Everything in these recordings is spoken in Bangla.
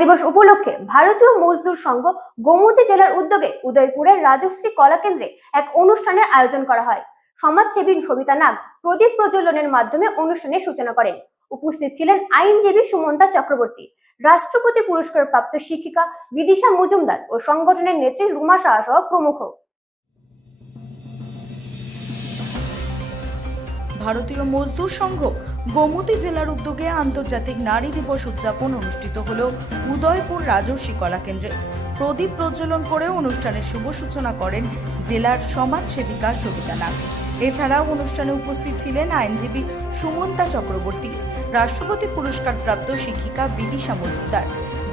দিবস উপলক্ষে ভারতীয় মজদুর সংঘ গোমতী জেলার উদ্যোগে উদয়পুরের রাজশ্রী কলা কেন্দ্রে এক অনুষ্ঠানের আয়োজন করা হয়। সমাজসেবী সবিতা নাগ প্রদীপ প্রজ্বলনের মাধ্যমে অনুষ্ঠানের সূচনা করেন। উপস্থিত ছিলেন আইনজীবী সুমন্তা চক্রবর্তী, রাষ্ট্রপতি পুরস্কার প্রাপ্ত শিক্ষিকা বিদিশা মজুমদার ও সংগঠনের নেত্রী রুমা সাহা সহ প্রমুখ। ভারতীয় মজদুর সংঘ গোমতী জেলার উদ্যোগে আন্তর্জাতিক নারী দিবস উদযাপন অনুষ্ঠিত হল উদয়পুর রাজশ্রী কলা কেন্দ্রে। প্রদীপ প্রজ্বলন করে অনুষ্ঠানের শুভ সূচনা করেন জেলার সমাজসেবিকা সবিতা নাগ। এছাড়াও অনুষ্ঠানে উপস্থিত ছিলেন আইনজীবী সুমন্তা চক্রবর্তী, রাষ্ট্রপতি পুরস্কার প্রাপ্ত শিক্ষিকা বিদিশা মজুমদার,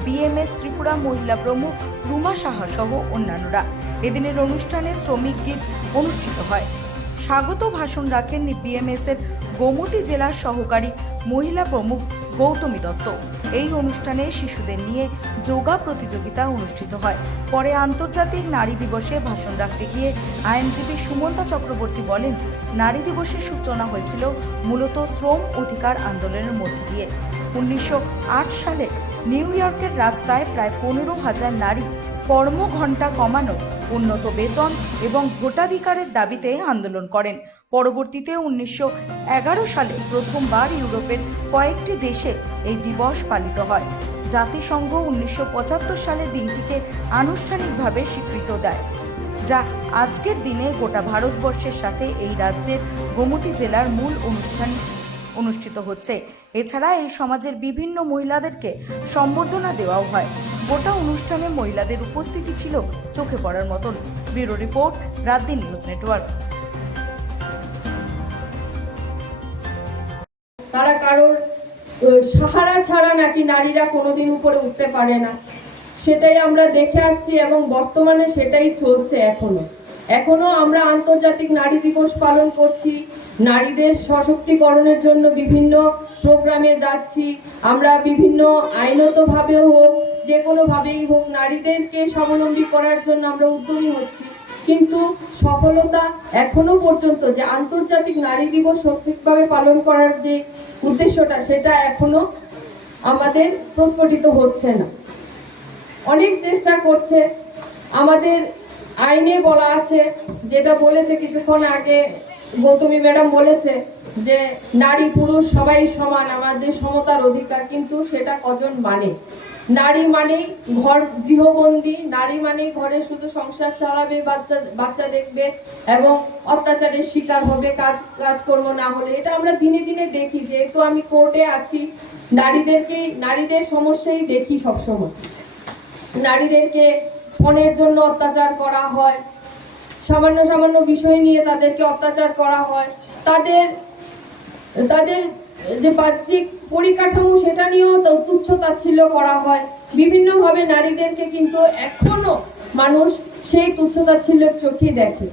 বিএমএস ত্রিপুরা মহিলা প্রমুখ রুমা সাহা সহ অন্যান্যরা। এদিনের অনুষ্ঠানে শ্রমিক গীত অনুষ্ঠিত হয়। স্বাগত ভাষণ রাখেন বিএমএস এর গোমতী জেলার সহকারী মহিলা প্রমুখ গৌতমী দত্ত। এই অনুষ্ঠানে শিশুদের নিয়ে যোগা প্রতিযোগিতা অনুষ্ঠিত হয়। পরে আন্তর্জাতিক নারী দিবসে ভাষণ রাখতে গিয়ে আইনজীবী সুমন্তা চক্রবর্তী বলেন, নারী দিবসের সূচনা হয়েছিল মূলত শ্রম অধিকার আন্দোলনের মধ্য দিয়ে। 1908 সালে নিউ ইয়র্কের রাস্তায় প্রায় 15,000 নারী কর্মঘণ্টা কমানো, উন্নত বেতন এবং ভোটাধিকারের দাবিতে আন্দোলন করেন। পরবর্তীতে 1911 সালে প্রথমবার ইউরোপের কয়েকটি দেশে এই দিবস পালিত হয়। জাতিসংঘ 1975 সালে দিনটিকে আনুষ্ঠানিকভাবে স্বীকৃত দেয়, যা আজকের দিনে গোটা ভারতবর্ষের সাথে এই রাজ্যের গোমতী জেলার মূল অনুষ্ঠান অনুষ্ঠিত হচ্ছে। এছাড়া এই সমাজের বিভিন্ন মহিলাদেরকে সম্বর্ধনা দেওয়াও হয়। গোটা অনুষ্ঠানে মহিলাদের উপস্থিতি ছিল চোখে পড়ার মতন। Bureau report, রাতদিন news network. তারা কারোর সাহারা ছাড়া নাকি নারীরা কোনোদিন উপরে উঠতে পারে না, সেটাই আমরা দেখে আসছি এবং বর্তমানে সেটাই চলছে। এখনো আমরা আন্তর্জাতিক নারী দিবস পালন করছি, নারীদের সশক্তিকরণের জন্য বিভিন্ন প্রোগ্রামে যাচ্ছি। আমরা বিভিন্ন আইনতভাবেও হোক, যে কোনোভাবেই হোক, নারীদেরকে স্বাবলম্বী করার জন্য আমরা উদ্যমী হচ্ছি। কিন্তু সফলতা এখনো পর্যন্ত যে আন্তর্জাতিক নারী দিবস সঠিকভাবে পালন করার যে উদ্দেশ্যটা, সেটা এখনো আমাদের প্রস্ফুটিত হচ্ছে না। অনেক চেষ্টা করছে। আমাদের আইনে বলা আছে, যেটা বলেছে কিছুক্ষণ আগে গৌতমী ম্যাডাম বলেছে, যে নারী পুরুষ সবাই সমান, আমাদের সমতার অধিকার। কিন্তু সেটা কজন মানে? নারী মানেই ঘর গৃহবন্দী, নারী মানেই ঘরে শুধু সংসার চালাবে, বাচ্চা দেখবে এবং অত্যাচারের শিকার হবে কাজকর্ম না হলে। এটা আমরা দিনে দিনে দেখি। যেহেতু আমি কোর্টে আছি, নারীদের সমস্যাই দেখি সবসময়। নারীদেরকে ফোনের জন্য অত্যাচার করা হয়, সামান্য বিষয় নিয়ে তাদেরকে অত্যাচার করা হয়, তাদের যে বাহ্যিক পরিকাঠামো সেটা নিয়েও তুচ্ছ-তাচ্ছিল্য করা হয় বিভিন্নভাবে নারীদেরকে। কিন্তু এখনো মানুষ সেই তুচ্ছ-তাচ্ছিল্যের চোখেই দেখে।